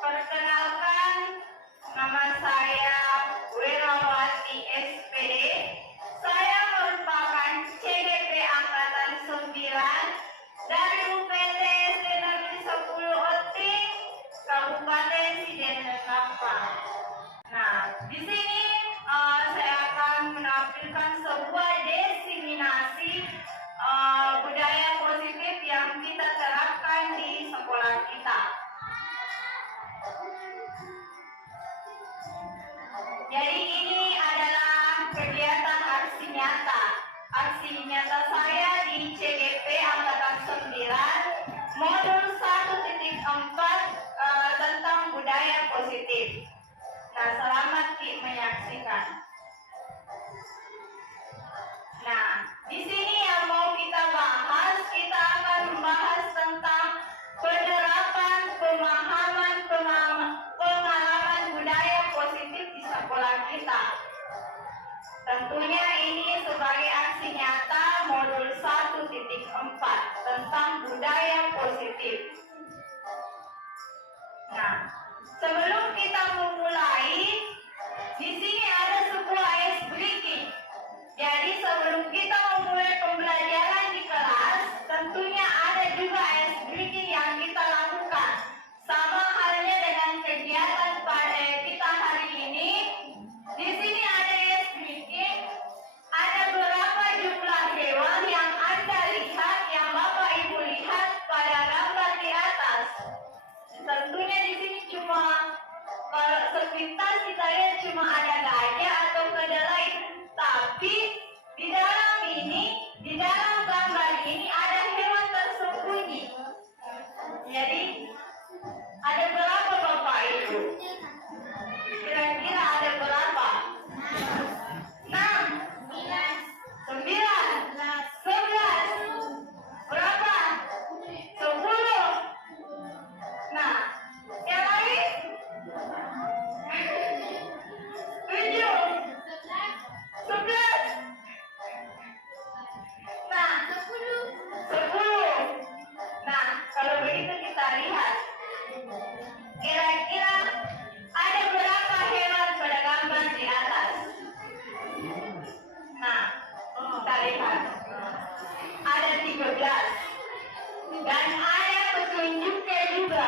Perkenalkan, nama saya Wirawati SPD. Saya merupakan CGP Angkatan 9 dari UPT Negeri 10 Oting, Kabupaten Sidenrekapa. Nah, di sini saya akan menampilkan sebuah diseminasi budaya positif yang kita terapkan di sekolah kita. Jadi ini adalah kegiatan aksi nyata. Aksi nyata saya di CGP Angkatan 9 modul 1.4 tentang budaya positif. Nah, selamat menyaksikan. Nah, di sini yang mau kita bahas, kita akan membahas tentang penerapan pengalaman budaya positif di sekolah kita. Tentunya ini sebagai aksi nyata modul 1.4 tentang budaya positif. Nah, sebelum kita memulai, di sini ada sebuah ice breaking. Jadi sebelum kita memulai pembelajaran di kelas, tentunya ada juga ice breaking yang kita lakukan. Sama halnya dengan kegiatan pada kita hari ini. Di sini ada ice breaking. Ada berapa jumlah hewan yang Anda lihat, yang Bapak Ibu lihat pada gambar di atas. Tentunya di sini cuma sepintas kita lihat cuma ada gajah atau kedelai, tapi di dalam gambar ini ada hewan tersembunyi. Jadi ada berapa Bapak Ibu? Kira-kira ada berapa? 6, 9, 11, berapa? 10. Nah, yang lain? 7, 11. Nah, 10. Nah, kalau begitu kita lihat. Kira-kira ada berapa hewan pada gambar di atas? Nah, kita lihat. Ada 13. Dan ada petunjuknya juga.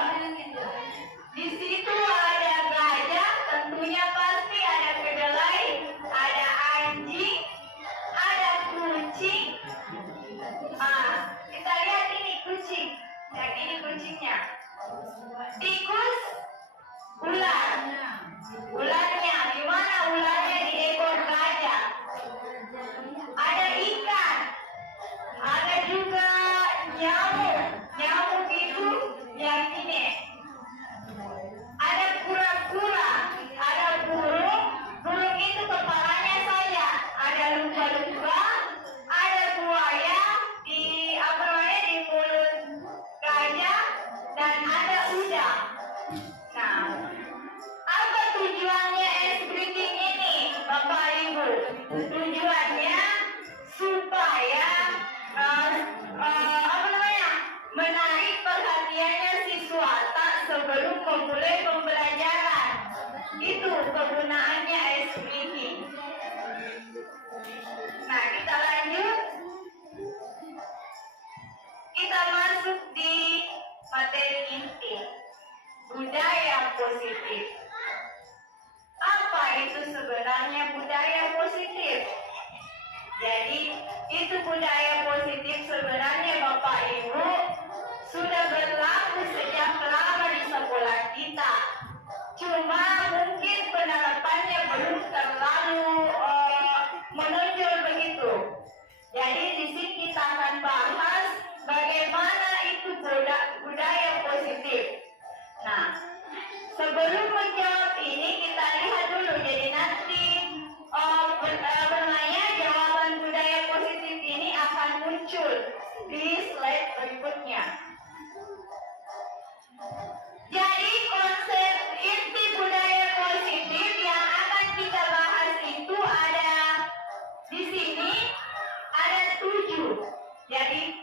Di situ ada gajah, tentunya pasti ada kedelai, ada anjing, ada kucing. Kita lihat ini kucing. Yang ini kucingnya. Tikus, ular. Ularnya, di mana ularnya? Di ekor gajah. Ada ikan. Ada juga nyamuk. Nyamuk itu yang ini. Ada kura-kura. Ada burung. Burung itu kepalanya saja. Ada lumba-lumba. Ada buaya di di mulut gajah, dan ada udang. Nah, apa tujuannya ice breaking ini, Bapak Ibu? Tujuannya supaya menarik perhatiannya siswa sebelum memulai pembelajaran. Itu kegunaannya ice breaking. Nah, kita lanjut. Kita masuk di materi inti, budaya positif. Apa itu sebenarnya budaya positif? Jadi, itu budaya positif sebenarnya Bapak Ibu sudah berlaku sejak lama di sekolah kita. Cuma mungkin penerapannya belum terlalu menonjol begitu. Jadi di sini kita akan bahas bagaimana itu budaya positif. Nah, sebelum menjawab ini kita lihat dulu. Jadi nanti bertanya jawaban budaya positif ini akan muncul di slide berikutnya. Jadi konsep inti budaya positif yang akan kita bahas itu ada di sini ada 7. Ibu. Jadi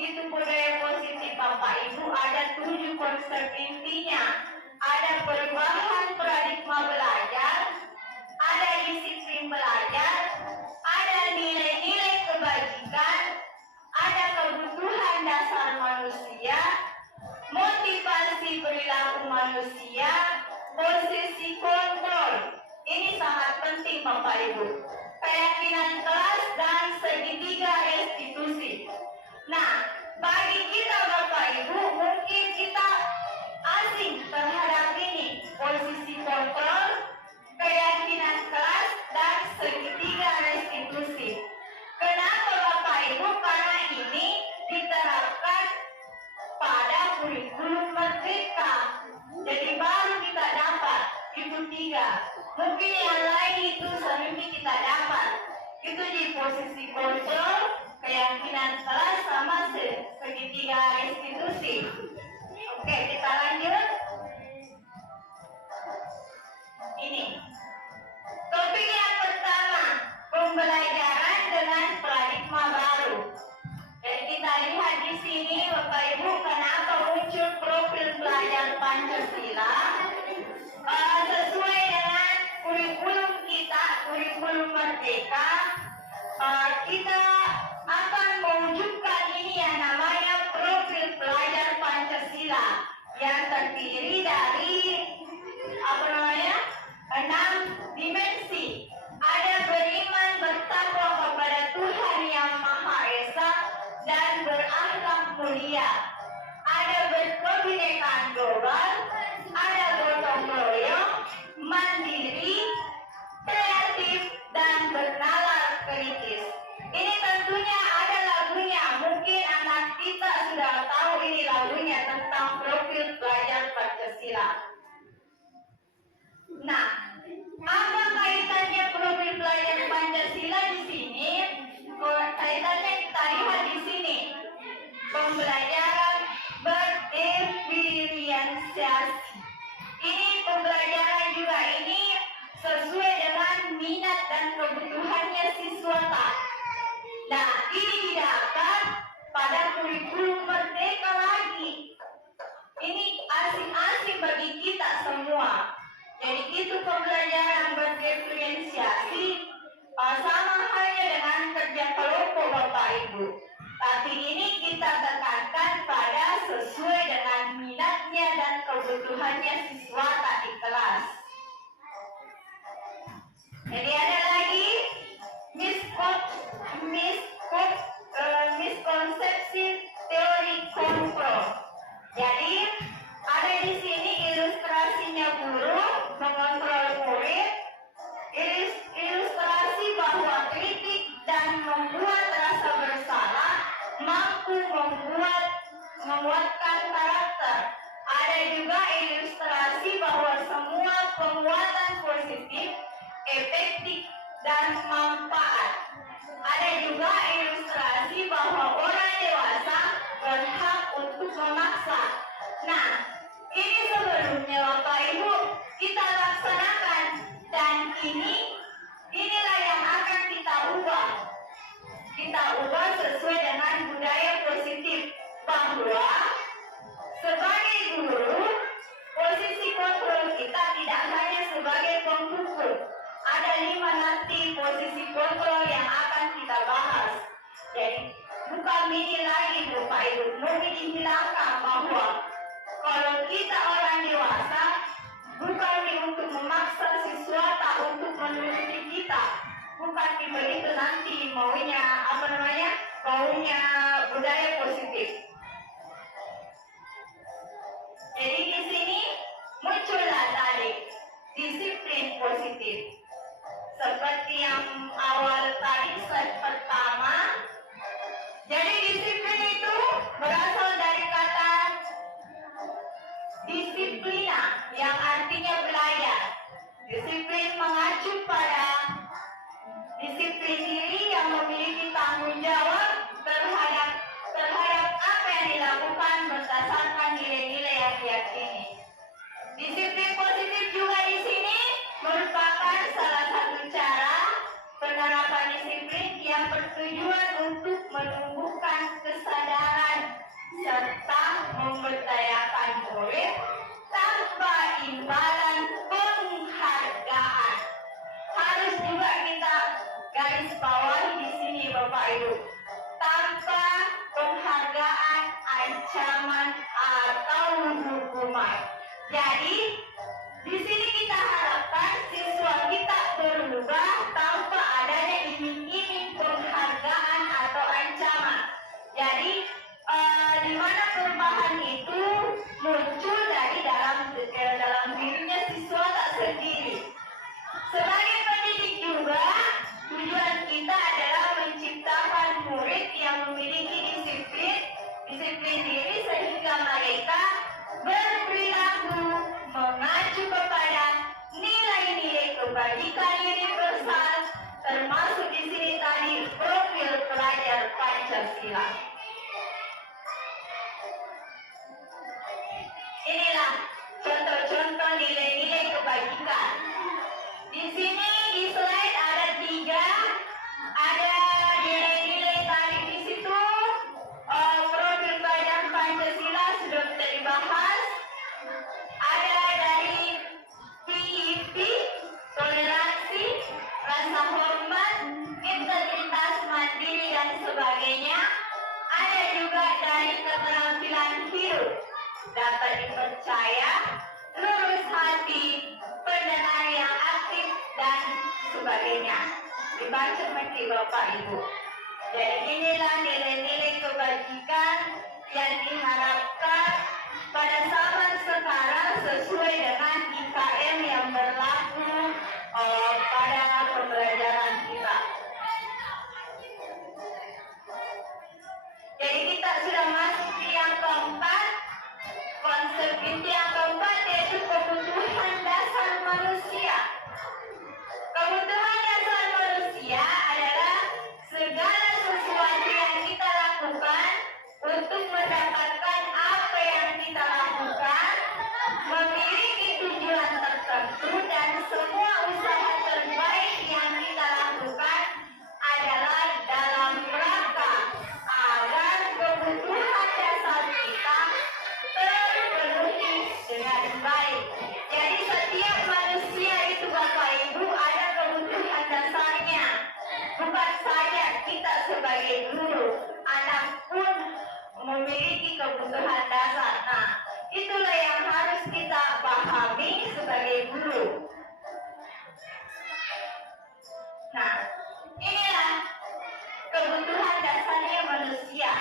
itu budaya positif Bapak Ibu, ada 7 konsep intinya. Ada perubahan paradigma belajar, ada disiplin belajar, ada nilai-nilai kebajikan, ada kebutuhan dasar manusia, motivasi perilaku manusia, posisi kontrol. Ini sangat penting Bapak Ibu. Keyakinan kelas dan segitiga restitusi. Nah, bagi kita Bapak Ibu, mungkin kita asing terhadap ini, posisi kontrol, keyakinan kelas, dan segitiga restitusi. Kenapa Bapak Ibu? Karena ini diterapkan pada kurikulum merdeka. Jadi baru kita dapat itu 3. Mungkin yang lain itu sering kita dapat. Itu di posisi kontrol, keyakinan kelas, sama segitiga restitusi. Oke, kita lanjut. Ini topik yang pertama, pembelajaran dengan paradigma baru. Jadi kita lihat di sini Bapak Ibu, kenapa muncul profil pelajar Pancasila sesuai dengan kurikulum kita, kurikulum merdeka. Kita akan mewujudkan ini yang namanya profil pelajar Pancasila yang terdiri dari 6 dimensi. Ada beriman bertakwa kepada Tuhan yang Maha Esa dan berakhlak mulia. Ada berkebinekaan global, ada gotong royong, mandiri, kreatif, dan bernalar kritis. Ini tentunya ada lagunya. Mungkin anak kita sudah tahu ini lagunya tentang profil pelajar Pancasila. Nah, apa kaitannya profil pelajar Pancasila di sini? Kaitannya kita lihat di sini. Pembelajaran berdifferensiasi. Ini pembelajaran juga ini sesuai dengan minat dan kebutuhannya siswa. Nah, ini didapat pada kurikulum merdeka lagi. Ini asing-asing bagi kita semua. Jadi itu pembelajaran berdifferensiasi, sama halnya dengan kerja kelompok Bapak Ibu. Tapi ini kita tekankan pada sesuai dengan minatnya dan kebutuhannya siswa di kelas. Jadi ada lagi miskonsepsi teori kontrol. Jadi ada di sini ilustrasinya guru mengontrol murid, ilustrasi bahwa kritik dan membuat rasa bersalah mampu menguatkan karakter. Ada juga ilustrasi bahwa semua penguatan positif, efektif, dan manfaat. Ada juga ilustrasi bahwa orang dewasa berhak untuk memaksa. Nah, ini sebelumnya Bapak Ibu kita laksanakan, dan inilah yang akan kita ubah. Kita ubah sesuai dengan budaya positif, bahwa sebagai guru posisi kontrol kita tidak hanya sebagai penghukum. Ada 5 nanti posisi kontrol yang akan kita bahas. Jadi bukan ini lagi Bapak Ibu, mungkin dihilangkan bahwa kalau kita orang dewasa bukan untuk memaksa siswa tak untuk menuruti kita, bukan begitu nanti maunya maunya budaya positif. Jadi di sini muncullah tadi disiplin positif. Seperti yang awal tadi slide pertama. Jadi disiplin itu berasal dari kata disiplina yang artinya belajar. Disiplin mengacu pada disiplin diri yang memiliki tanggung jawab terhadap apa yang dilakukan berdasarkan nilai-nilai yang diyakini. Disiplin positif juga di sini merupakan salah satu cara penerapan disiplin yang bertujuan untuk Jadi, di sini kita harapkan siswa kita berubah tanpa adanya iming-iming penghargaan atau ancaman. Jadi, di mana perubahan itu muncul dari dalam dirinya siswa tak sendiri. Sebagai pendidik juga, tujuan kita adalah menciptakan murid yang memiliki disiplin diri sehingga mereka berperilaku mengacu kepada nilai-nilai kebajikan universal, termasuk di sini tadi profil pelajar Pancasila. Inilah contoh-contoh nilai-nilai kebajikan. Di sini di slide ada 3, ada nilai-nilai tadi di situ. Profil pelajar Pancasila sudah kita dibahas. Ada dari PIP, toleransi, rasa hormat, integritas, mandiri dan sebagainya. Ada juga dari keterampilan hidup, dapat dipercaya, lurus hati, pendengar yang aktif dan sebagainya. Dibaca mesti Bapak Ibu. Jadi inilah nilai-nilai kebajikan yang diharapkan pada zaman sekarang sesuai dengan IKM yang berlaku pada pembelajaran kita. Jadi kita sudah masuk di yang keempat. Konsep inti yang keempat yaitu kebutuhan dasar manusia. Kebutuhan dasar manusia adalah segala sesuatu yang kita lakukan untuk mendapatkan apa yang kita lakukan, memiliki tujuan tertentu, dan semua usaha terbaik yang kita lakukan adalah dalam rangka agar kebutuhan dasar kita terpenuhi dengan baik. Jadi setiap manusia itu Bapak Ibu ada kebutuhan dasarnya. Bukan saja kita sebagai guru, anak pun memiliki kebutuhan dasar. Nah, itulah yang harus kita pahami sebagai guru. Nah, inilah kebutuhan dasarnya manusia.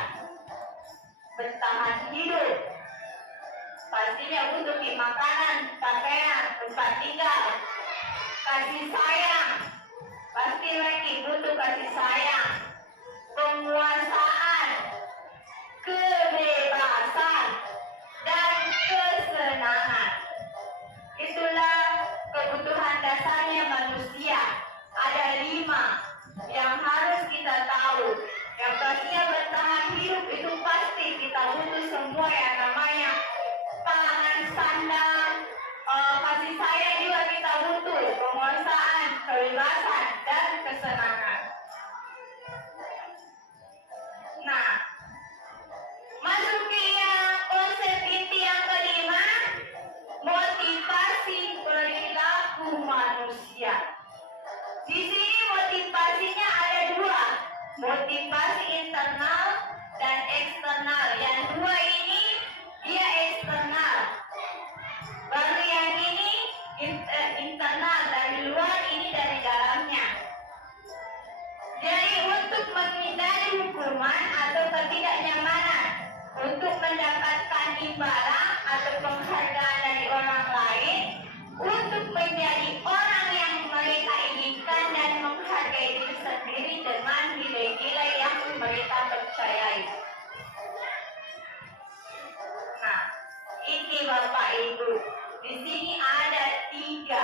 Bertahan hidup, pastinya butuh makanan, pakaian, tempat tinggal, kasih sayang, pasti lagi butuh kasih sayang, penguasaan, kebebasan, dan kesenangan. Itulah kebutuhan dasarnya manusia. Ada 5 yang harus kita tahu. Yang pastinya bertahan hidup itu pasti kita butuh semua yang namanya pangan, sandang, kasih sayang juga kita butuh, penguasaan, kebebasan, dan kesenangan. Nah, masuk ke konsep inti yang kelima, motivasi perilaku manusia. Di sini motivasinya ada 2, motivasi internal dan eksternal. Yang 2 ini dia eksternal, baru yang ini internal, dari luar, ini dari dalamnya. Jadi untuk menghindari hukuman atau ketidaknyamanan, untuk mendapatkan imbalan atau penghargaan dari orang lain, untuk menjadi orang yang mereka inginkan dan menghargai diri sendiri dengan nilai-nilai yang mereka percayai. Nah, ini Bapak Ibu, di sini ada 3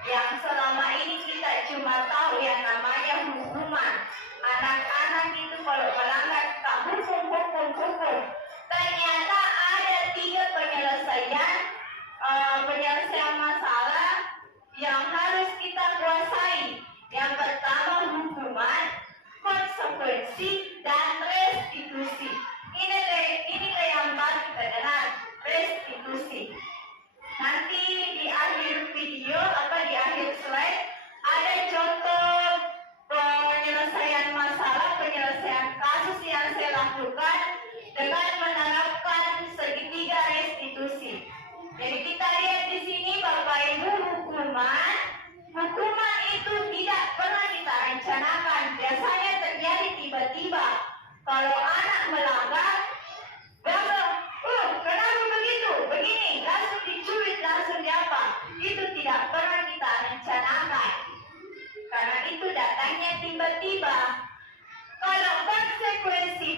yang selama ini kita cuma tahu yang namanya hukuman. Anak-anak itu kalau melanggar kita hukum. Ternyata ada 3 penyelesaian masalah yang harus kita kuasai. Yang pertama hukuman, konsekuensi, dan restitusi. Inilah yang baru kita dengar, restitusi. Nanti di akhir video di akhir slide ada contoh penyelesaian masalah, penyelesaian kasus yang saya lakukan dengan menerapkan segitiga restitusi.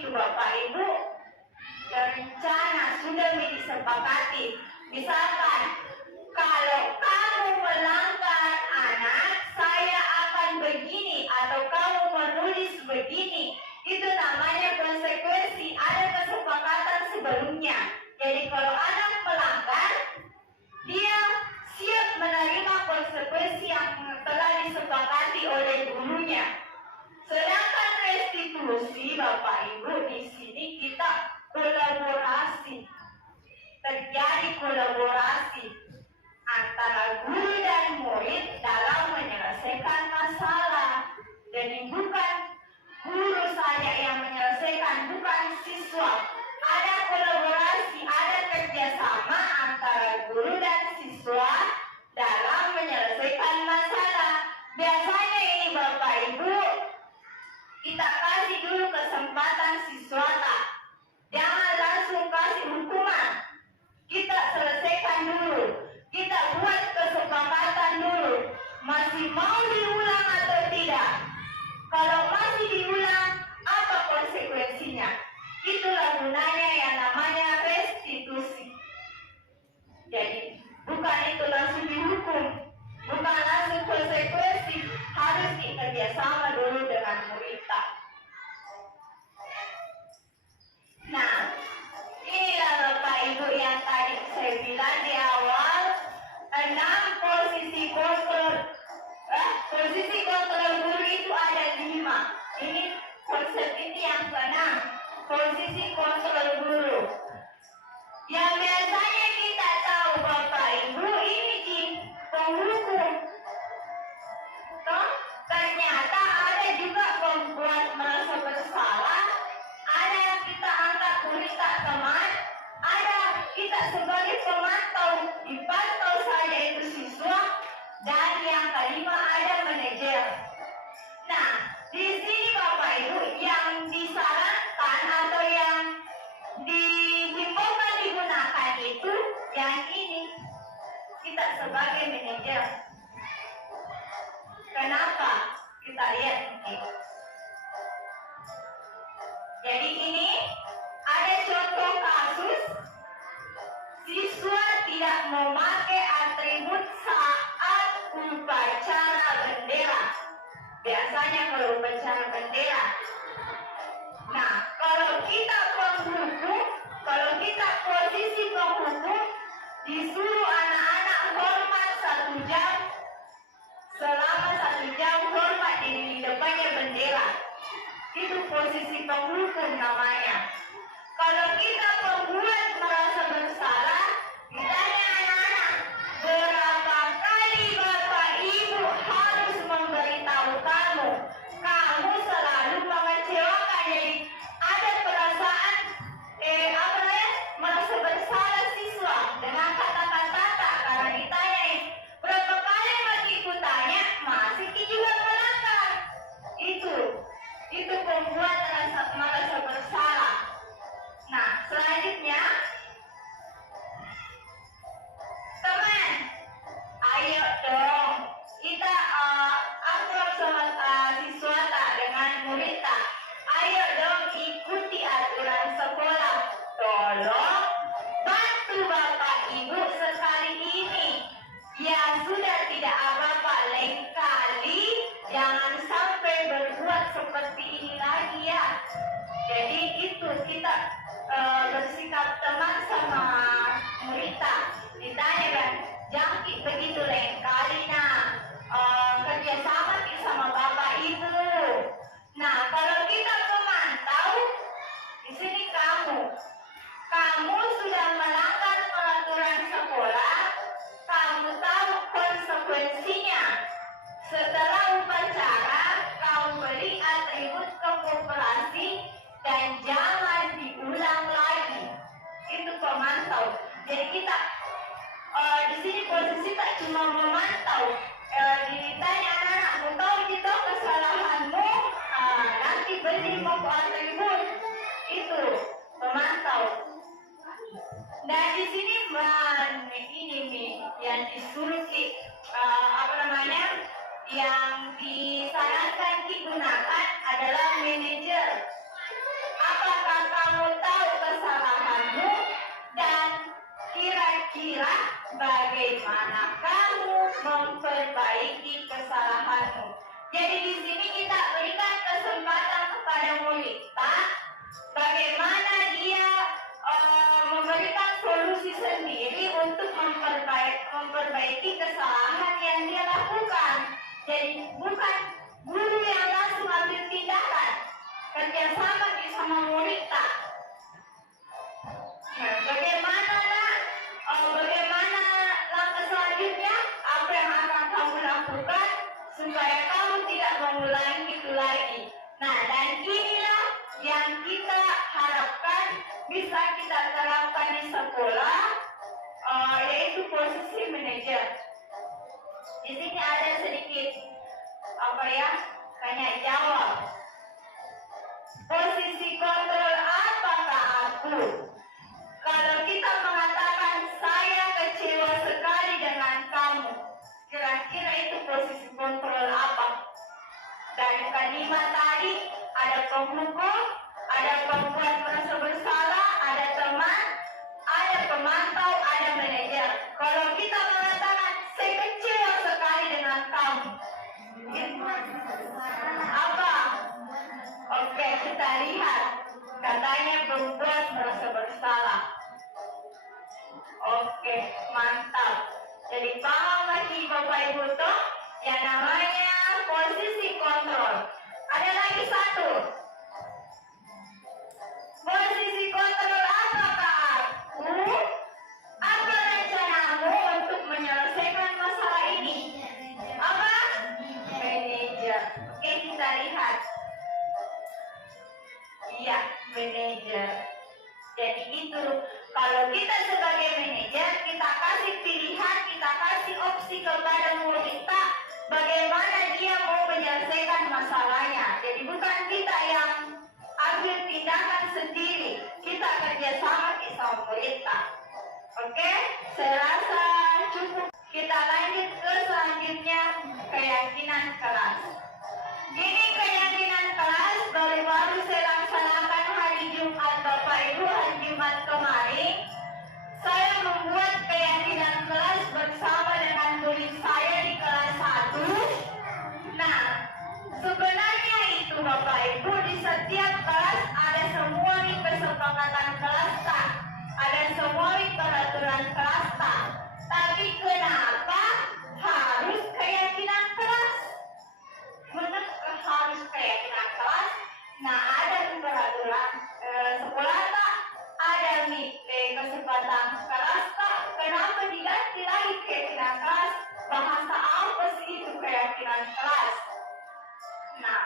itu Bapak Ibu, rencana sudah disepakati. Misalkan kalau kamu melanggar anak, saya akan begini, atau kamu menulis begini, itu namanya konsekuensi. Ada kesepakatan sebelumnya. Jadi kalau anak melanggar, dia siap menerima konsekuensi yang telah disepakati oleh gurunya. Sedangkan restitusi, Bapak Ibu, di sini kita kolaborasi. Terjadi kolaborasi antara guru dan murid dalam menyelesaikan masalah. Jadi bukan guru saja yang menyelesaikan, bukan siswa. Ada kolaborasi, ada kerjasama antara guru dan siswa dalam menyelesaikan masalah. Biasanya ini Bapak Ibu, kita kasih dulu kesempatan siswa, tak? Jangan langsung kasih hukuman. Kita selesaikan dulu. Kita buat kesepakatan dulu. Masih mau diulang atau tidak? Kalau masih diulang, apa konsekuensinya? Itulah gunanya yang namanya restitusi. Jadi, bukan itu langsung dihukum. Bukan langsung konsekuensi. Harus dikerjasama dulu dengan murid. Nah, inilah Bapak Ibu yang tadi saya bilang di awal, 6 posisi kontrol guru itu ada 5. Ini konsep ini yang ke-6, posisi kontrol guru. Yang biasanya kita tahu Bapak Ibu ini di penghukum. Toh, ternyata ada juga pembuat merasa bersalah, ada yang kita angkat berita teman, ada kita sebagai pemantau, dipantau saja itu siswa, dan yang kelima ada manajer. Nah, di sini Bapak Ibu yang disarankan atau yang dihimbaukan digunakan itu yang ini, kita sebagai manajer. Kenapa? Kita lihat ini. Jadi ini ada contoh kasus siswa tidak memakai atribut saat upacara bendera. Biasanya kalau upacara bendera. Nah, kalau kita penghukum, kalau kita posisi penghukum, disuruh anak-anak hormat 1 jam, selama 1 jam hormat di depannya bendera. Itu posisi penghukum namanya. Kalau kita pembuat merasa bersalah, ditanya anak-anak, berapa kali Bapak Ibu harus memberitahu kamu, kamu selalu mengecewakan. Jadi ada perasaan merasa bersalah siswa dengan kata-kata karena ditanyain berapa kali lagi tanya, masih juga melanggar. Itu pembuat merasa bersalah. Nah, selanjutnya teman, ayo dong kita akrab sama siswa tak, dengan murid tak. Ayo dong ikuti aturan sekolah. Tolong bantu Bapak Ibu sekali ini. Ya sudah, tidak apa-apa, lain kali jangan sampai berbuat seperti ini lagi ya. Jadi itu kita bersikap teman sama murid. Ditanya kan, jangan begitu lain kali. Nah, kerjasama sama Bapak Ibu. Nah, kalau kita memantau, di sini kamu sudah melanggar peraturan sekolah, kamu tahu konsekuensinya. Setelah upacara, kamu beri atribut ke koperasi dan jangan diulang lagi. Itu pemantau. Jadi kita di sini posisi tak cuma memantau. Ditanya anak-anak, mau tahu gitu kesalahanmu, nanti beri mau atribut. Itu pemantau. Dan di sini ini nih yang disuruh yang disarankan digunakan adalah manajer. Apa bagaimana kamu memperbaiki kesalahanmu. Jadi di sini kita berikan kesempatan kepada Mulita bagaimana dia memberikan solusi sendiri untuk memperbaiki kesalahan yang dia lakukan. Jadi bukan guru yang langsung ambil tindakan, kerjasama bersama Mulita. Nah, bagaimana langkah selanjutnya? Apa yang akan kamu lakukan supaya kamu tidak mengulangi itu lagi? Nah, dan inilah yang kita harapkan bisa kita terapkan di sekolah, yaitu posisi manajer. Di sini ada sedikit tanya jawab. Posisi kontrol apakah aku? Kalau kita mengatakan saya kecewa sekali dengan kamu, kira-kira itu posisi kontrol apa? Dari kalimat tadi ada penghukum, ada pembuat merasa bersalah, ada teman, ada pemantau, ada manajer. Kalau kita mengatakan saya kecewa sekali dengan kamu, apa? Oke, kita lihat. Katanya pembuat merasa bersalah. Oke, mantap. Jadi paham lagi Bapak Ibu toh yang namanya posisi kontrol. Ada lagi satu. Posisi kontrol apakah aku? Apa rencanamu untuk menyelesaikan masalah ini? Apa? Manajer. Oke, kita lihat. Iya, manajer. Jadi itu, kalau kita sebagai manajer, kita kasih pilihan, kita kasih opsi kepada Mulita bagaimana dia mau menyelesaikan masalahnya. Jadi bukan kita yang ambil tindakan sendiri, kita kerjasama sama Mulita. Oke, saya rasa cukup. Kita lanjut ke selanjutnya, keyakinan kelas. Ini keyakinan kelas baru-baru saya laksanakan hari Jumat Bapak Ibu, hari Jumat kemarin. Saya membuat keyakinan kelas bersama dengan murid saya di kelas 1. Nah, sebenarnya itu Bapak Ibu, di setiap kelas ada semua nih kesepakatan kelas tak, ada semua nih peraturan kelas tak. Tapi kenapa harus keyakinan kelas? Kenapa harus keyakinan kelas? Nah, ada peraturan sekolah tak? Ada nih kesempatan kelas tak? Kenapa diganti lagi keyakinan kelas? Bahasa apa sih itu keyakinan kelas? Nah,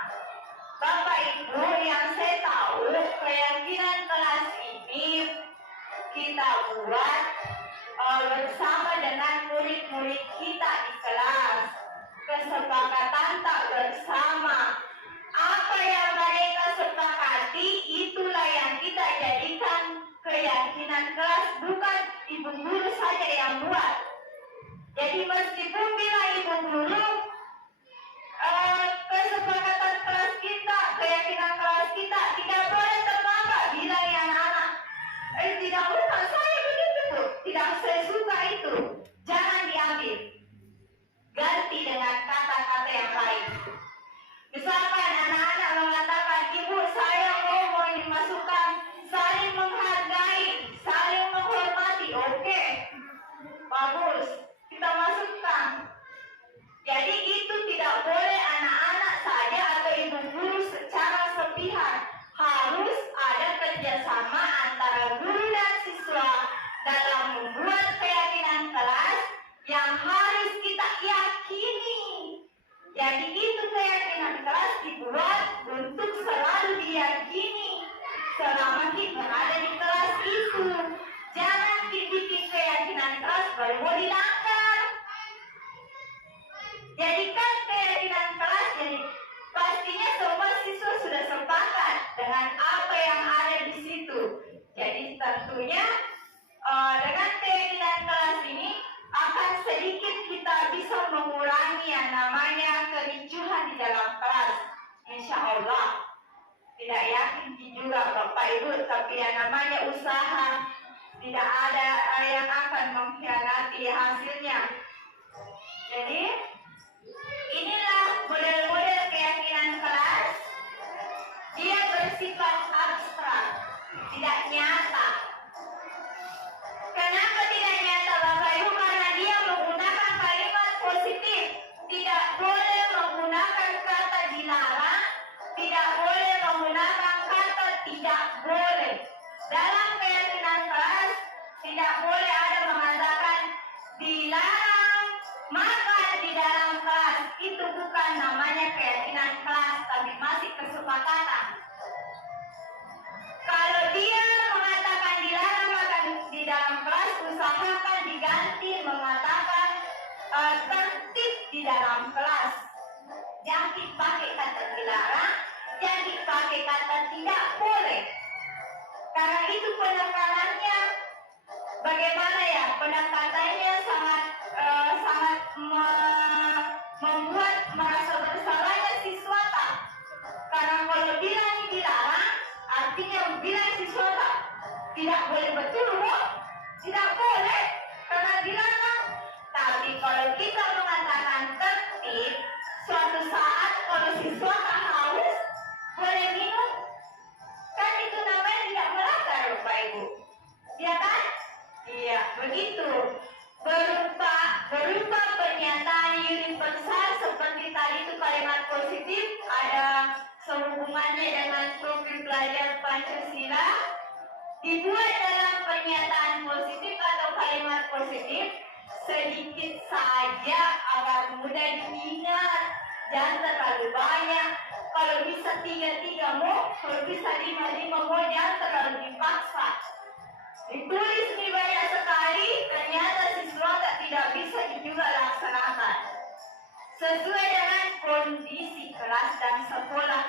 Bapak Ibu yang saya tahu, keyakinan kelas ini kita buat bersama dengan murid-murid kita di kelas. Kesepakatan tak bersama. Apa yang mereka sepakati, itulah yang kita jadikan keyakinan kelas. Bukan ibu guru saja yang buat. Jadi meskipun bila ibu guru kesepakatan kelas kita, keyakinan kelas kita tidak boleh terlambat bila yang anak tidak bukan saya begitu Bu, tidak saya suka itu, jangan diambil, ganti dengan kata-kata yang lain. Misalkan anak-anak mengatakan, ibu saya mau dimasukkan saling menghargai, saling menghormati. Oke, bagus, kita masukkan. Jadi itu tidak boleh anak-anak saja atau ibu guru secara sepihak. Harus ada kerjasama antara guru dan siswa dalam membuat keyakinan kelas yang harus kita yakini. Jadi itu keyakinan kelas dibuat untuk selalu diyakini selama kita ada di kelas itu. Jangan dibikin keyakinan kelas baru mau dilanggar. Jadikan keyakinan kelas, jadi pastinya semua siswa sudah sepakat dengan apa yang ada di situ. Jadi tentunya dengan keyakinan kelas ini akan sedikit kita bisa mengurangi yang namanya kericuhan di dalam kelas. Insya Allah. Tidak yakin juga Bapak Ibu, tapi yang namanya usaha tidak ada yang akan mengkhianati hasilnya. Jadi inilah model-model keyakinan kelas. Dia bersifat abstrak, tidak nyata. Kenapa tidak nyata, Bapak Ibu? Karena dia menggunakan kalimat positif. Tidak boleh menggunakan kata dilarang, tidak boleh menggunakan kata tidak boleh. Dalam keyakinan kelas tidak boleh ada mengatakan dilarang makan di dalam kelas. Itu bukan namanya keyakinan kelas, tapi masih kesepakatan. Kalau dia mengatakan dilarang makan di dalam kelas, usahakan diganti mengatakan tertib di dalam kelas. Jangan dipakai kata dilarang, jangan dipakai kata tidak boleh. Karena itu penekatannya bagaimana ya? Pendekatannya sangat membuat merasa bersalahnya siswa tak. Karena kalau bilang dilarang, artinya bilang siswa tak tidak boleh, betul loh? Tidak boleh karena dilarang. Tapi kalau kita mengatakan tertib, suatu saat kalau siswa tak haus boleh minum, kan itu namanya tidak melanggar, Bapak Ibu. Ya kan? Iya, begitu. Berupa pernyataan universal seperti tadi itu kalimat positif, ada sehubungannya dengan profil pelajar Pancasila, dibuat dalam pernyataan positif atau kalimat positif sedikit saja agar mudah diingat, jangan terlalu banyak. Kalau bisa 3-3 mo, kalau bisa 5-5 mo, jangan terlalu dipaksa. Ditulis ini banyak sekali, ternyata siswa tidak bisa juga laksanakan. Sesuai dengan kondisi kelas dan sekolah,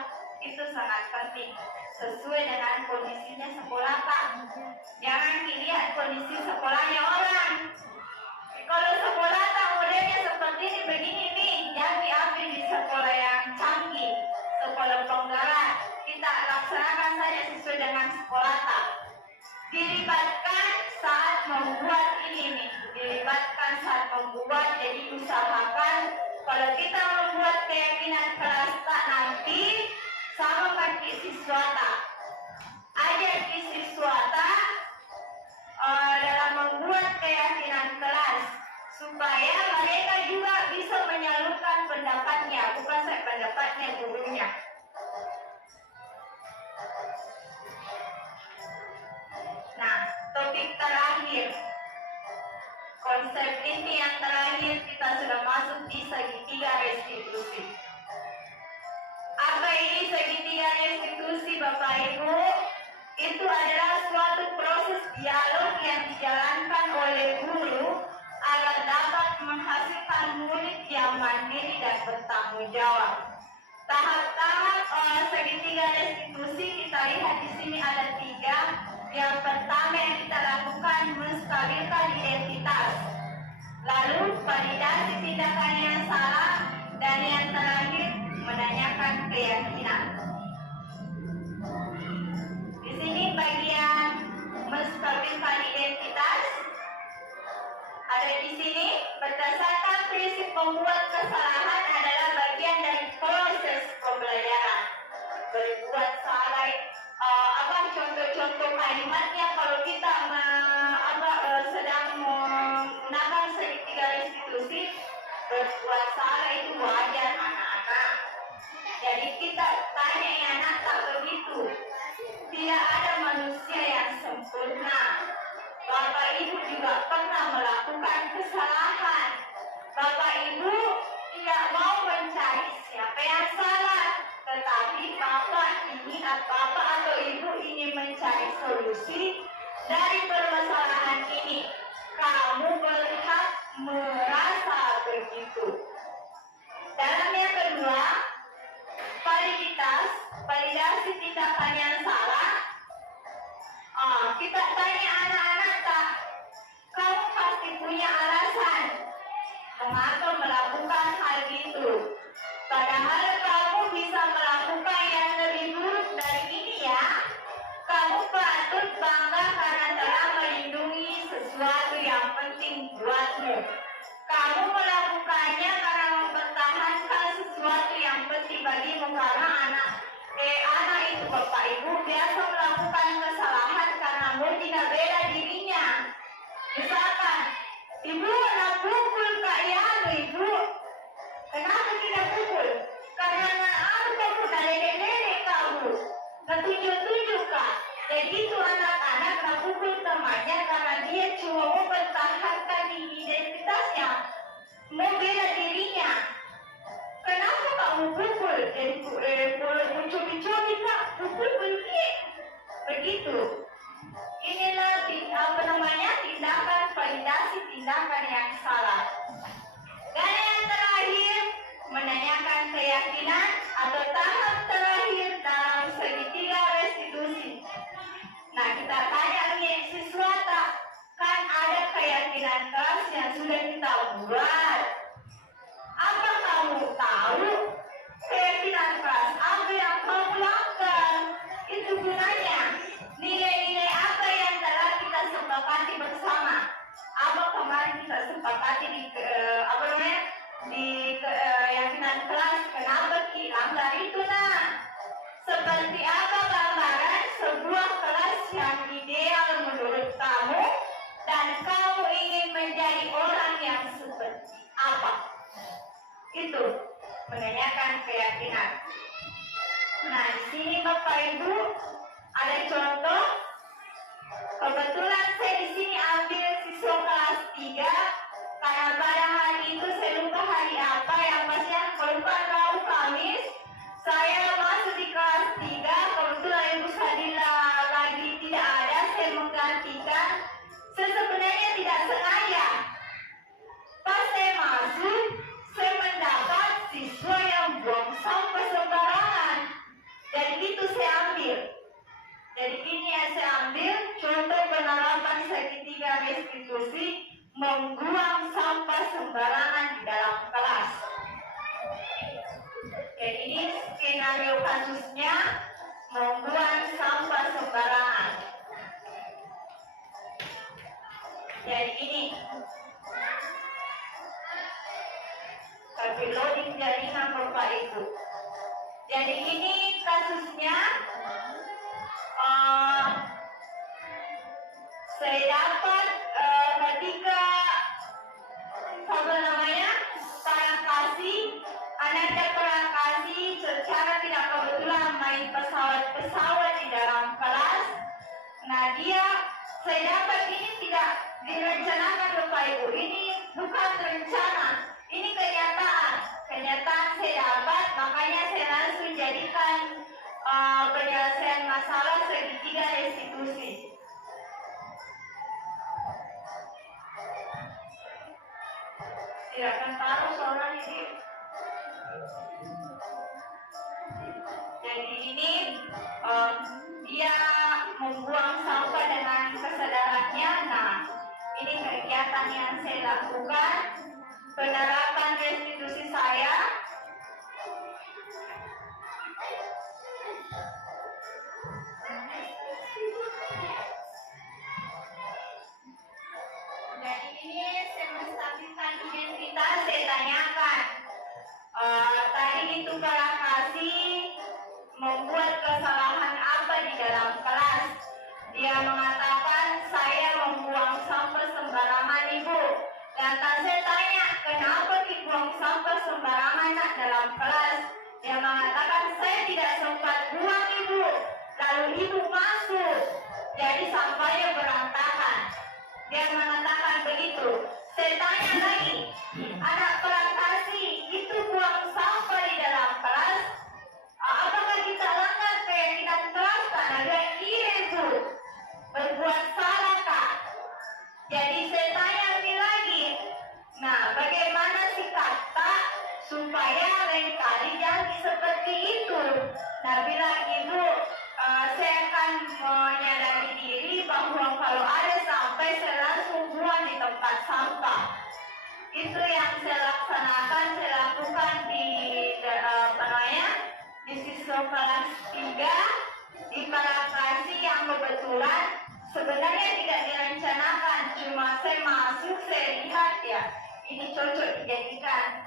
itu sangat penting. Sesuai dengan kondisinya sekolah, Pak. Jangan dilihat kondisi sekolahnya orang. Kalau sekolah tak modelnya seperti ini, begini nih, jangan diambil di sekolah yang canggih, sekolah penggerak. Kita laksanakan saja sesuai dengan sekolah tak. Dilibatkan saat membuat ini nih, dilibatkan saat membuat. Jadi usahakan kalau kita membuat keyakinan kelas tak nanti sama pakai siswa tak, ajak di siswa tak dalam membuat keyakinan kelas supaya mereka juga bisa menyalurkan pendapatnya, bukan saya pendapatnya gurunya. Nah, topik terakhir, konsep inti yang terakhir, kita sudah masuk di segitiga restitusi. Apa ini segitiga restitusi, Bapak Ibu? Itu adalah suatu proses dialog yang dijalankan oleh guru agar dapat menghasilkan murid yang mandiri dan bertanggung jawab. Tahap-tahap segitiga restitusi kita lihat di sini ada 3. Yang pertama yang kita lakukan menstabilkan identitas, lalu validasi tindakan yang salah, dan yang terakhir menanyakan keyakinan. Di sini bagian menstabilkan identitas ada di sini. Berdasarkan prinsip membuat kesalahan adalah bagian dari proses pembelajaran. Berbuat salah, contoh-contoh kalimatnya kalau kita sedang menggunakan segitiga restitusi, berbuat salah itu wajar anak-anak. Jadi kita tanya yang anak tak begitu. Tidak ada manusia yang sempurna. Bapak Ibu juga pernah melakukan kesalahan. Bapak Ibu tidak mau mencari siapa yang salah, tetapi Bapak atau Ibu ingin mencari solusi dari permasalahan ini. Kamu berhak merasa begitu. Dalam yang kedua, validasi tindakan yang salah. Kita tanya anak-anak tak, kamu pasti punya alasan mengapa melakukan hal itu. Padahal kamu bisa melakukan yang lebih buruk dari ini ya. Kamu patut bangga karena telah melindungi begitu anak-anak pukul temannya karena dia cuma mau mempertahankan identitasnya, mau bela dirinya. Kenapa kamu pukul? Jadi mencuri-curi kak, pukul begini. Begitu. Inilah tindakan validasi tindakan yang salah. Dan yang terakhir, menanyakan keyakinan atau tahap terakhir dalam segitiga restitusi. Nah, kita tanya nih siswa, kan ada keyakinan kelas yang sudah kita buat. Apa kamu tahu keyakinan kelas apa yang kamu lakukan? Itu gunanya. Nilai-nilai apa yang telah kita sepakati bersama? Apa kemarin kita sepakati di keyakinan kelas? Kenapa langgar itu nah? Seperti apa gambaran sebuah kelas yang ideal menurut kamu dan kamu ingin menjadi orang yang seperti apa? Itu menanyakan keyakinan. Nah, di sini Bapak Ibu ada contoh. Kebetulan saya di sini ambil siswa kelas 3 karena pada hari itu saya lupa hari apa yang masih keluar Rabu Kamis. Saya masuk di kelas 3, kebetulan Ibu Sadila lagi tidak ada, saya menggantikan. Saya sebenarnya tidak sengaja. Pas saya masuk, saya mendapat siswa yang buang sampah sembarangan. Dan itu saya ambil. Jadi ini yang saya ambil contoh penerapan segitiga restitusi membuang sampah sembarangan di dalam kelas. Jadi ini skenario kasusnya membuang sampah sembarangan. Jadi ini tapi loading jaringan Bapak Ibu. Jadi ini kasusnya saya dapat ketika anaknya perang kasih secara tidak kebetulan main pesawat di dalam kelas. Nah saya dapat ini tidak direncanakan Bapak Ibu. Ini bukan rencana, ini kenyataan saya dapat, makanya saya langsung jadikan penyelesaian masalah segitiga restitusi. Tidak akan taruh soalnya ini. Jadi ini dia membuang sampah dengan kesadarannya. Nah, ini kegiatan yang saya lakukan, penerapan restitusi saya. Jadi ini saya menstabilkan identitas, saya tanyakan. Tadi itu kalau kasih membuat kesalahan apa di dalam kelas? Dia mengatakan saya membuang sampah sembarangan Ibu. Dan saya tanya kenapa dibuang sampah sembarangan dalam kelas? Dia mengatakan saya tidak sempat buang Ibu. Lalu Ibu masuk, jadi sampahnya berantakan. Dia mengatakan begitu. Saya tanya lagi, anak kelas kasih itu buang sampah di dalam kelas? Apakah kita langgar keyakinan kelas? Karena dia Ibu berbuat salah kak. Jadi saya tanya lagi, nah bagaimana sikap tak supaya lain kali jangan seperti itu? Nah bilang Ibu, saya akan menyadari diri bahwa kalau ada sampah saya langsung buang di tempat sampah. Itu yang saya laksanakan, saya lakukan di siswa kelas 3 di Parakasi yang kebetulan sebenarnya tidak direncanakan, cuma saya masuk, saya lihat ya ini cocok dijadikan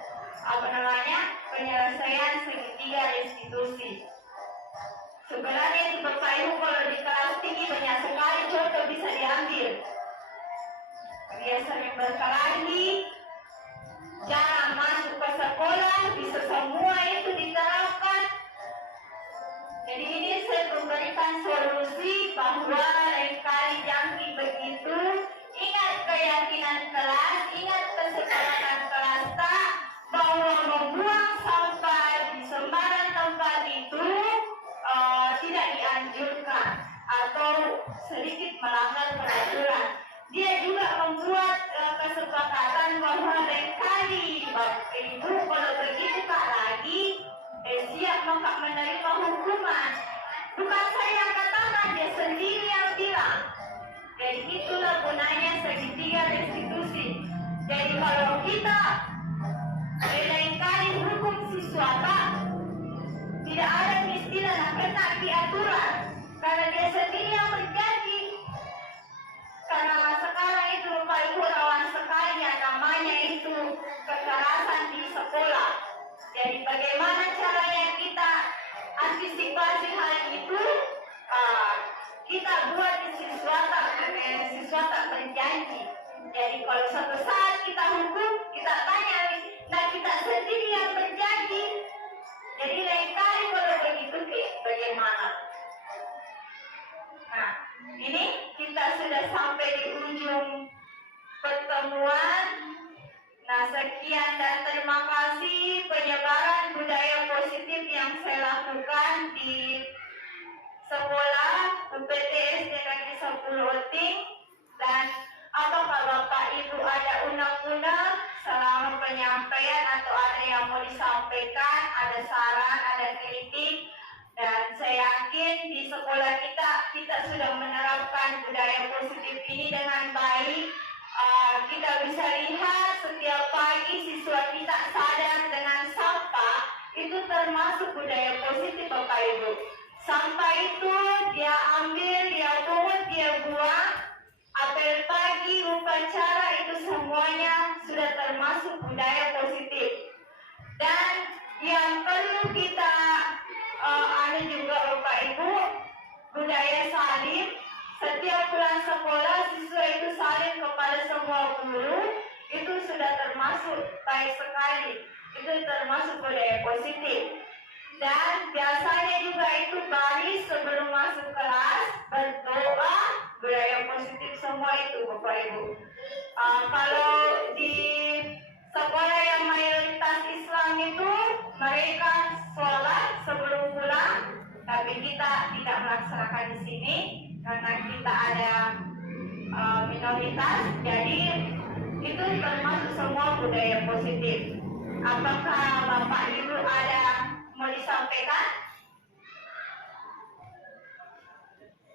penyelesaian segitiga restitusi. Sebenarnya di Bapak Ibu kalau di kelas tinggi banyak sekali contoh bisa diambil. Dia sering berkelahi, jarang masuk ke sekolah, bisa semua itu diterapkan. Jadi ini saya memberikan solusi bahwa sedikit melanggar peraturan. Dia juga membuat kesepakatan bahwa lain kali Bapak Ibu kalau begitu Kak lagi siap menerima hukuman. Bukan saya yang katakan, dia sendiri yang bilang. Jadi itulah gunanya segitiga restitusi. Jadi kalau kita lain kali hukum siswa Pak, tidak ada istilah nak kena di aturan, karena dia sendiri yang berjanji. Karena sekarang itu Pak Ibu rawan sekali yang namanya itu kekerasan di sekolah. Jadi bagaimana caranya kita antisipasi hal itu? Kita buat siswa tak berjanji. Jadi kalau suatu saat kita hukum, kita tanya, nah kita sendiri yang berjanji. Jadi lain kali kalau begitu bagaimana? Nah, ini kita sudah sampai di ujung pertemuan. Nah, sekian dan terima kasih penyebaran budaya positif yang saya lakukan di sekolah UPTS Negeri 10 Oting. Dan apakah Bapak Ibu ada undang-undang selama penyampaian atau ada yang mau disampaikan, ada saran, ada kritik? Dan saya yakin di sekolah kita sudah menerapkan budaya positif ini dengan baik. Kita bisa lihat setiap pagi siswa kita sadar dengan sampah itu termasuk budaya positif Bapak Ibu. Sampah itu dia ambil, dia pungut, dia buang. Apel pagi, upacara itu semuanya sudah termasuk budaya positif. Dan yang perlu kita ada juga Bapak Ibu, budaya salim. Setiap pulang sekolah siswa itu salim kepada semua guru, itu sudah termasuk baik sekali. Itu termasuk budaya positif. Dan biasanya juga itu baris sebelum masuk kelas berdoa, budaya positif semua itu Bapak Ibu. Kalau di sekolah yang mayoritas Islam itu mereka sholat sebelum pulang, tapi kita tidak melaksanakan di sini karena kita ada minoritas. Jadi itu termasuk semua budaya positif. Apakah Bapak Ibu ada mau disampaikan?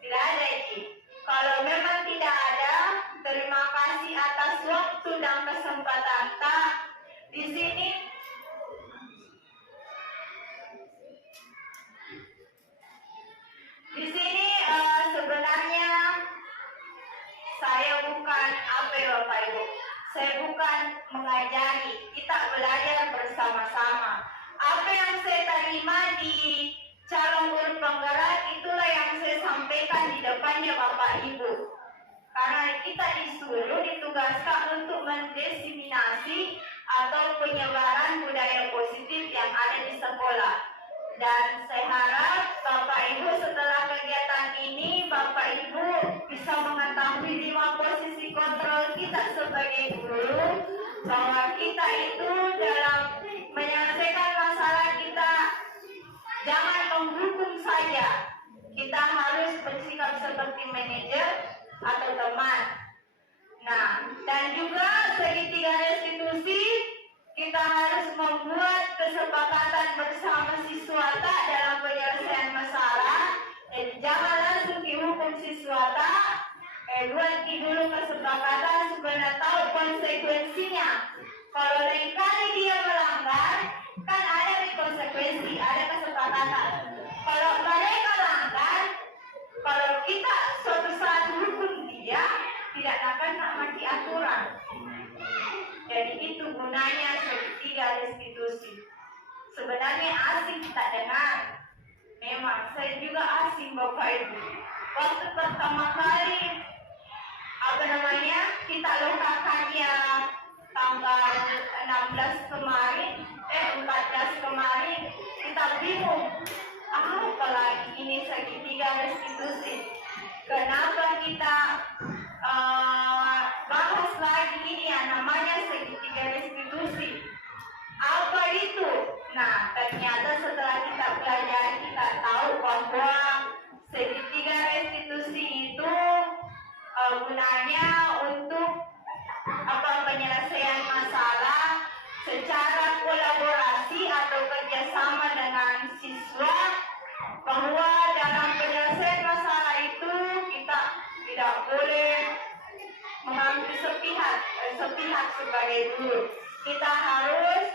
Tidak ada ini. Kalau memang tidak ada, terima kasih atas waktu dan kesempatan Kak. Di sini sebenarnya saya bukan Bapak Ibu. Saya bukan mengajari, kita belajar bersama-sama. Apa yang saya terima di calon guru penggerak itulah yang saya sampaikan di depannya Bapak Ibu. Karena kita disuruh, ditugaskan untuk mendiseminasi atau penyebaran budaya positif yang ada di sekolah. Dan saya harap Bapak Ibu setelah kegiatan ini Bapak Ibu bisa mengetahui 5 posisi kontrol kita sebagai guru, bahwa kita itu dalam menyelesaikan masalah kita jangan menghukum saja. Kita harus bersikap seperti manajer atau teman. Nah, dan juga segitiga restitusi, kita harus membuat kesepakatan bersama siswa tak dalam penyelesaian masalah. Jadi jangan langsung dihukum siswa tak. Buat dulu kesepakatan supaya tahu konsekuensinya. Kalau lain kali dia melanggar, kan ada konsekuensi, ada kesepakatan. Kalau mereka langgar, kalau kita suatu saat hukum dia, tidak akan mati aturan. Jadi itu gunanya segitiga restitusi. Sebenarnya asing kita dengar. Memang saya juga asing Bapak Ibu. Waktu pertama kali kita lokasinya tanggal 16 kemarin, 14 kemarin, kita bingung. Apalagi ini segitiga restitusi. Kenapa kita bahas lagi ini yang namanya segitiga restitusi? Apa itu? Nah, ternyata setelah kita belajar, kita tahu bahwa segitiga restitusi itu sepihak sebagai guru. Kita harus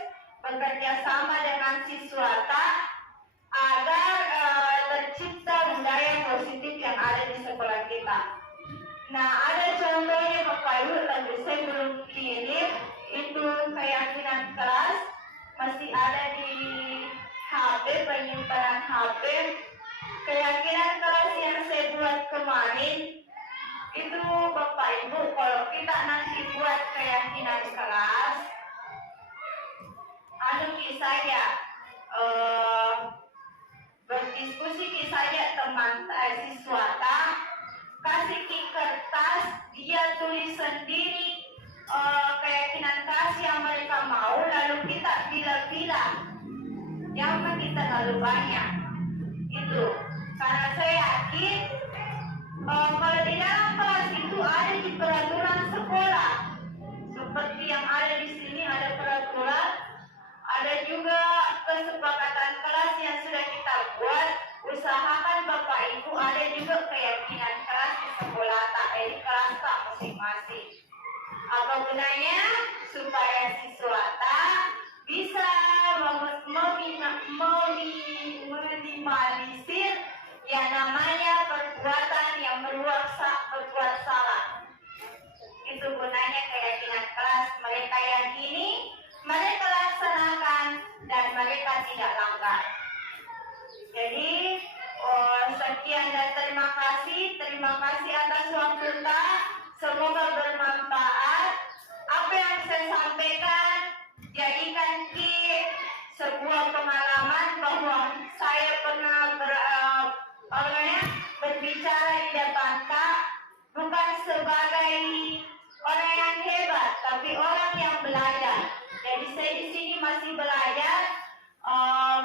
bekerja sama dengan siswa agar tercipta budaya positif yang ada di sekolah kita. Nah, ada contohnya Bapak Ibu, tapi saya belum kirim. Itu keyakinan kelas masih ada di HP, penyimpanan HP. Keyakinan kelas yang saya buat kemarin itu Bapak Ibu, kalau kita nanti buat keyakinan kelas, saja berdiskusi saja teman siswa kasih kertas, dia tulis sendiri keyakinan kelas yang mereka mau, lalu kita pilih-pilih yang mana terlalu banyak itu, karena saya yakin kalau di dalam kelas itu ada di peraturan sekolah seperti yang ada di sini, ada peraturan, ada juga kesepakatan kelas yang sudah kita buat. Usahakan Bapak Ibu ada juga keyakinan kelas di sekolah di kelas masing-masing. Apa gunanya? Supaya siswa bisa meminimalisir yang namanya perbuatan yang berbuat salah. Itu gunanya keyakinan kelas. Mereka yakini, mereka laksanakan, dan mereka tidak langgar. Jadi sekian dan terima kasih atas waktu semoga bermanfaat. Apa yang saya sampaikan jadikan sebuah pengalaman bahwa saya pernah berbicara di depan bukan sebagai orang yang hebat, tapi orang yang belajar. Jadi saya di sini masih belajar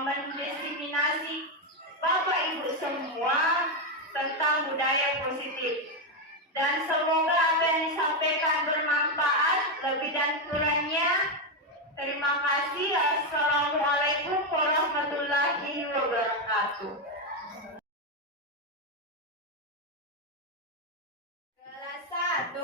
mendiseminasi Bapak Ibu semua tentang budaya positif. Dan semoga apa yang disampaikan bermanfaat. Lebih dan kurangnya, terima kasih. Assalamualaikum warahmatullahi wabarakatuh. Kelas 1.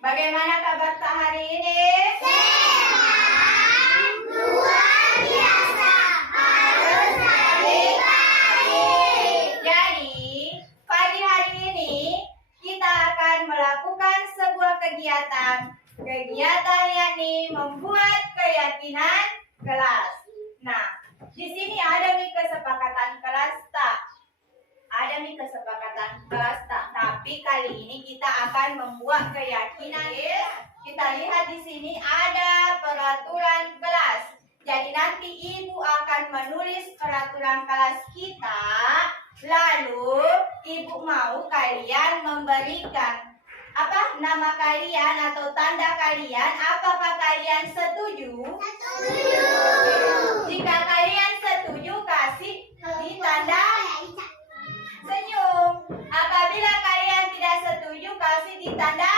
Bagaimana kabar hari ini? Sehat, luar biasa, harus lebih baik. Jadi, pagi hari ini kita akan melakukan sebuah kegiatan. Kegiatan yakni membuat keyakinan kelas. Nah, di sini ada kesepakatan kelas tak? Ada kesepakatan kelas tak? Tapi kali ini kita akan membuat keyakinan. Kita lihat di sini ada peraturan kelas. Jadi nanti Ibu akan menulis peraturan kelas kita. Lalu Ibu mau kalian memberikan nama kalian atau tanda kalian. Apakah kalian setuju? Setuju. Jika kalian setuju, kasih di tanda senyum. Apabila kalian tidak setuju, kasih di tanda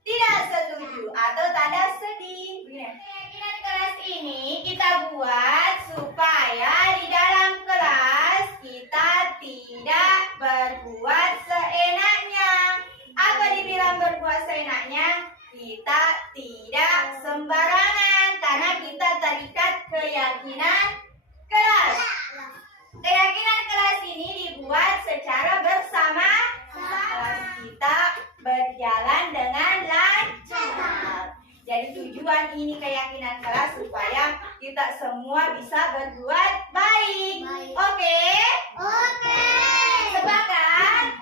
tidak setuju atau tanda sedih. Keyakinan kelas ini kita buat supaya di dalam kelas kita tidak berbuat seenaknya. Apa dibilang berbuat seenaknya? Kita tidak sembarangan karena kita terikat keyakinan kelas. Keyakinan kelas ini dibuat secara bersama. Kelas kita berjalan dengan lancar. Jadi tujuan ini keyakinan kelas supaya kita semua bisa berbuat baik. Oke? Oke. Sepakat?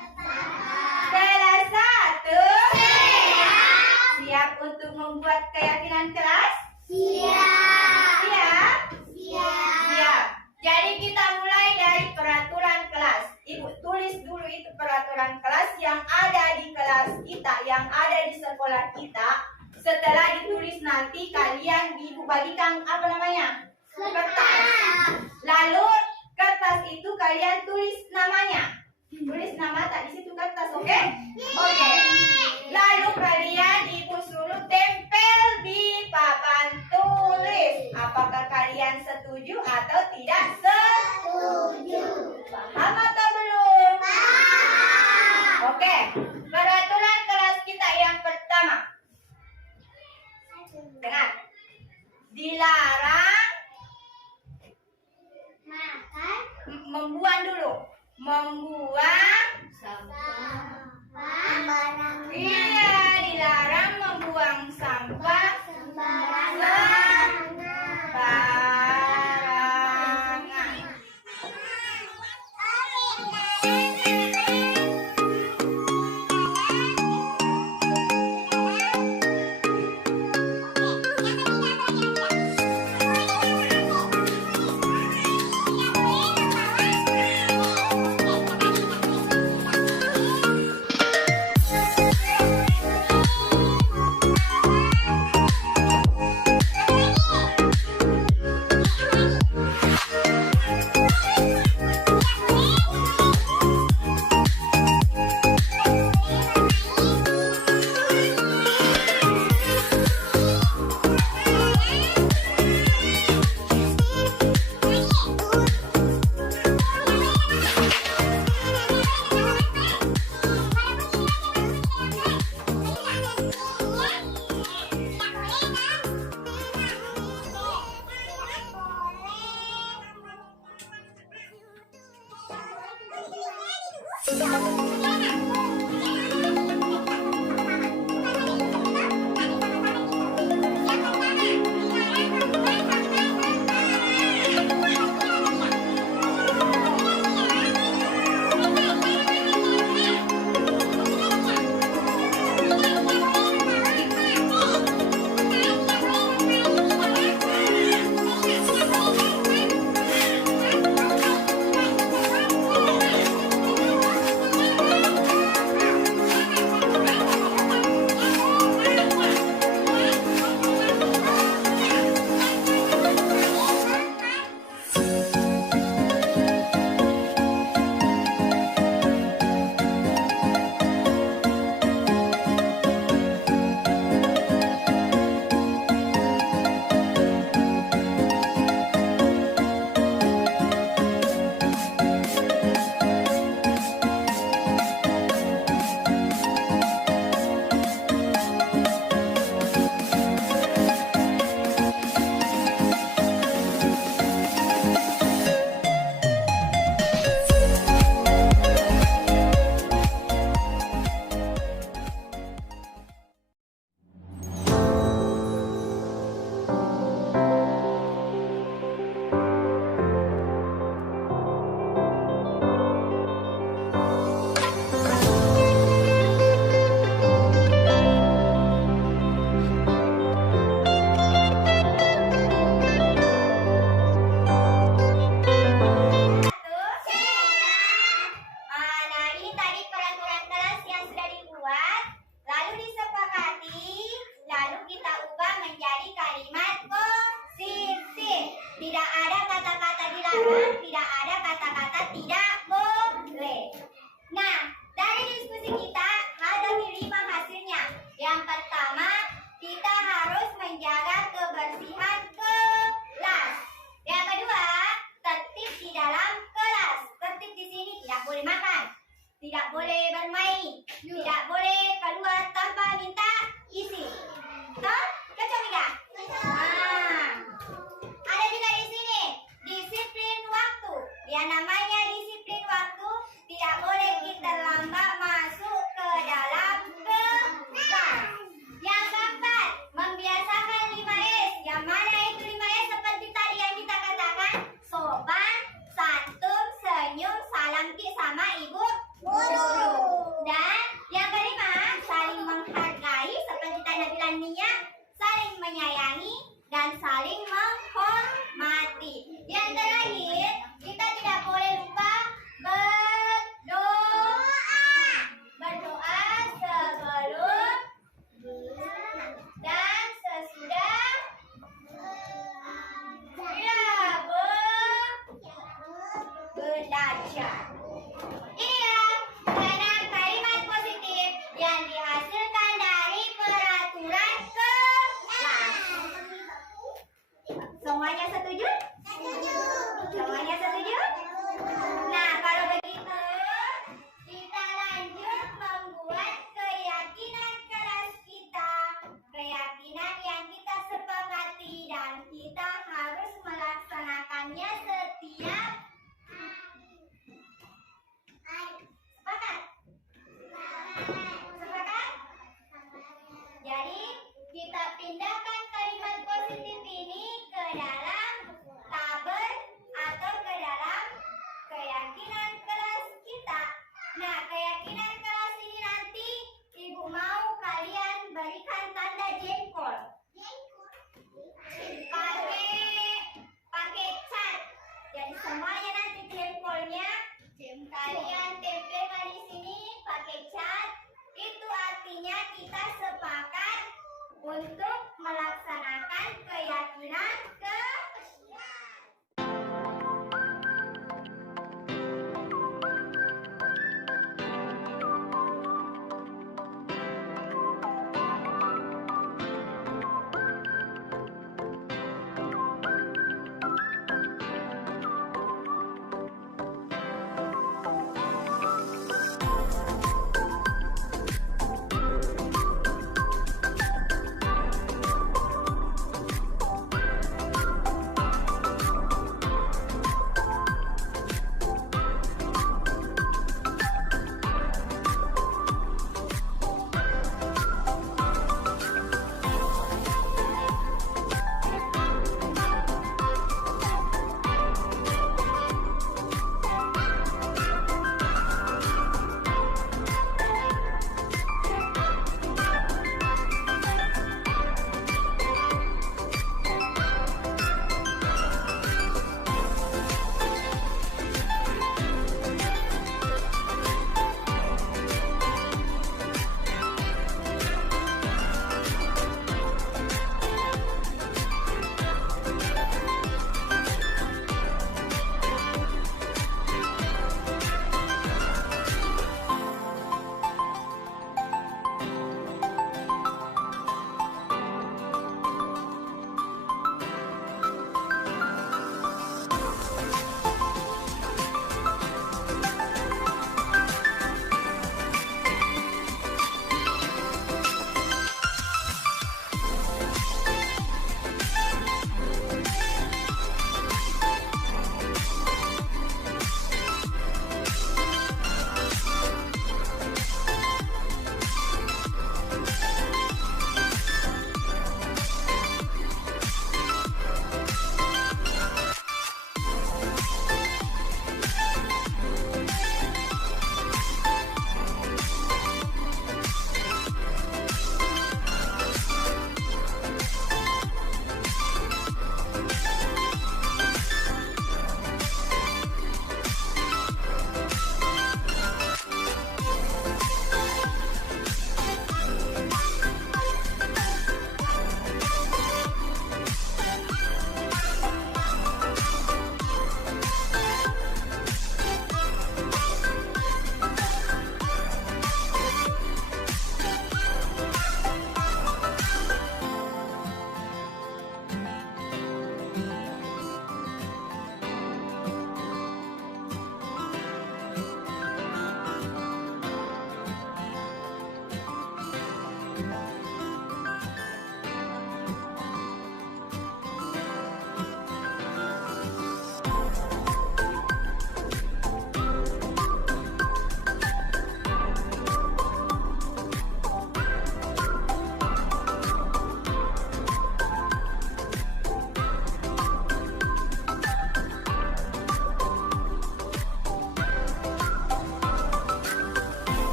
Kelas 1. Siap untuk membuat keyakinan kelas? Siap. Siap? Siap. Siap. Jadi kita mulai dari peraturan kelas. Ibu tulis dulu itu peraturan kelas yang ada di kelas kita, yang ada di sekolah kita. Setelah ditulis nanti kalian Ibu bagikan kertas. Lalu kertas itu kalian tulis namanya. Tulis nama tak di situ kertas, oke? Oke. Lalu kalian Ibu suruh tempel di papan tulis. Apakah kalian setuju atau tidak Setuju. Paham atau belum? Paham. Oke. Peraturan kelas kita yang pertama. Nah, ini tadi peraturan kelas yang sudah dibuat, lalu disepakati, lalu kita ubah menjadi kalimat positif. Tidak ada kata-kata dilarang, tidak ada kata-kata tidak boleh. Nah, dari diskusi kita ada 5 hasilnya. Yang pertama, kita harus menjaga kebersihan kelas. Yang kedua, tertib di dalam kelas. Tertib di sini tidak boleh makan, tidak boleh bermain, tidak boleh keluar tanpa minta izin. Toh, cocok tidak? Nah, ada juga di sini disiplin waktu. Yang namanya disiplin waktu, tidak boleh kita lambat masuk ke dalam kelas. Yang keempat, membiasakan 5S. Yang mana itu 5S seperti tadi yang kita katakan? Sopan, santun, senyum, salam ki sama ibu guru. Dan yang kelima, saling menghargai seperti tadi bilang Nia, saling menyayangi dan saling menghormati. Yang terakhir, kita tidak boleh lupa berdoa. Berdoa sebelum dan sesudah belajar. Inilah 6 kalimat positif yang dihasilkan dari peraturan kelas. Semuanya setuju? Semuanya setuju? Nah, kalau begitu, kita lanjut membuat keyakinan kelas kita. Keyakinan yang kita sepakati dan kita harus melaksanakannya setiap sepakat. Sepakat? Jadi, kita pindahkan kalimat positif ini ke dalam tabel atau ke dalam keyakinan kelas kita. Nah, keyakinan kelas ini nanti Ibu mau kalian berikan tanda jengkol. Pakai cat. Jadi semuanya nanti jengkolnya kalian tempelkan di sini pakai cat. Itu artinya kita sepakat untuk melaksanakan keyakinan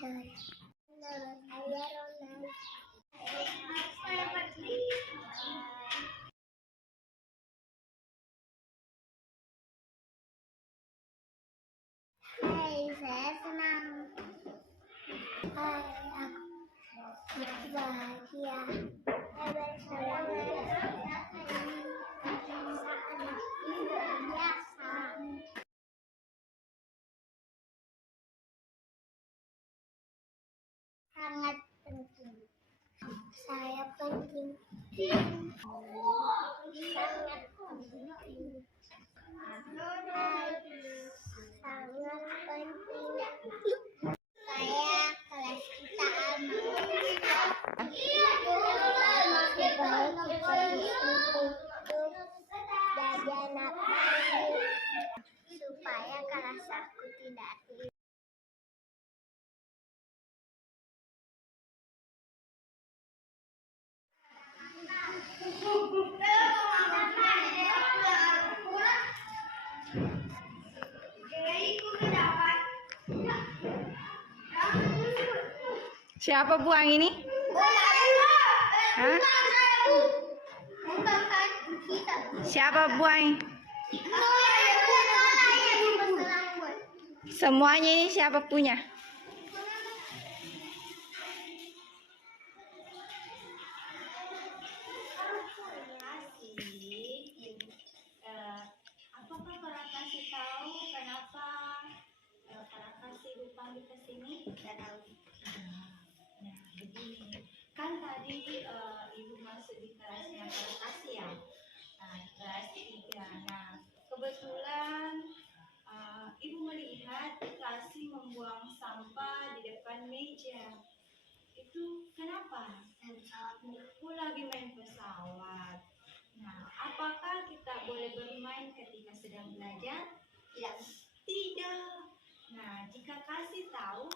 Saya Ronald. Hai, saya senang. Hai, aku bahagia. Saya bersama biasa. Sangat penting. Saya penting. Sangat penting. Sangat penting. Saya kelas kita sebaik kita jajan apa supaya kelas aku tidak Siapa buang ini? Hah? Siapa buang? Semuanya ini siapa punya? Apakah Farah kasih tahu kenapa Farah kasih Rupang di sini? Tidak tahu. Nah, begini. Kan tadi Ibu masuk di kelasnya Farah kasih ya. Nah, di kelas 3. Nah, kebetulan Ibu melihat kasih membuang sampah di depan meja. Itu kenapa? Aku lagi main pesawat. Nah, apakah kita boleh bermain ketika sedang belajar? Tidak. Tidak. Nah, jika kasih tahu,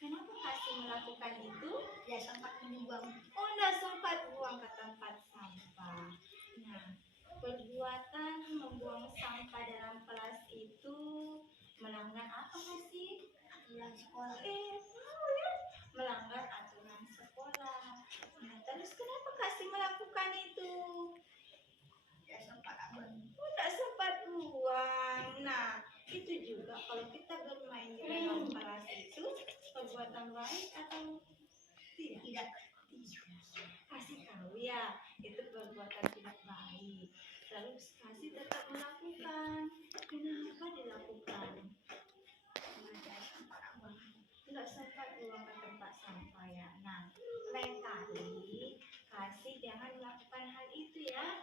kenapa kasih melakukan itu? Tidak sempat membuang. Oh, tidak sempat buang ke tempat sampah. Nah, perbuatan membuang sampah dalam kelas itu melanggar apa kasih? Aturan sekolah. Melanggar aturan sekolah. Nah, terus kenapa kasih melakukan itu? Tidak sempat buang. Nah, itu juga kalau kita bermain di dalam kelas itu perbuatan baik atau tidak? Tidak. Kasih tahu ya, itu perbuatan tidak baik. Terus kasih tetap melakukan. Kenapa dilakukan? Tidak sempat buang ke tempat sampah ya. Nah, lain kali kasih jangan melakukan hal itu ya.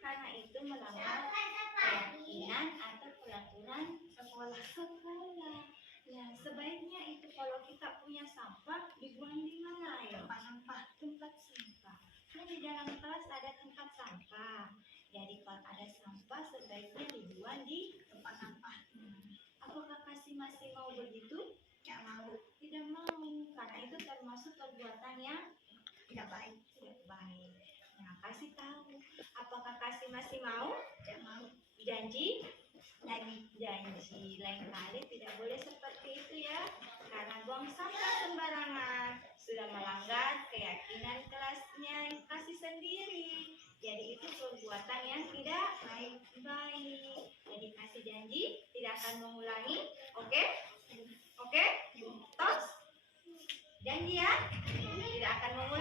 Karena itu melanggar keyakinan atau peraturan sekolah. Nah, sebaiknya itu kalau kita punya sampah dibuang di mana ya? Tempat sampah. Kan di dalam kelas ada tempat sampah. Jadi kalau ada sampah sebaiknya dibuang di tempat sampah. Apakah kasih masih mau begitu? Tidak mau. Karena itu termasuk perbuatan yang tidak baik. Nah, kasih tahu. Apakah kasih masih mau? Tidak mau. Janji. Lain kali tidak boleh seperti itu ya. Karena buang sampah sembarangan sudah melanggar keyakinan kelasnya kasih sendiri. Jadi itu perbuatan yang tidak baik. Jadi kasih janji tidak akan mengulangi. Oke? Tos? Janji ya? Tidak akan mengulangi.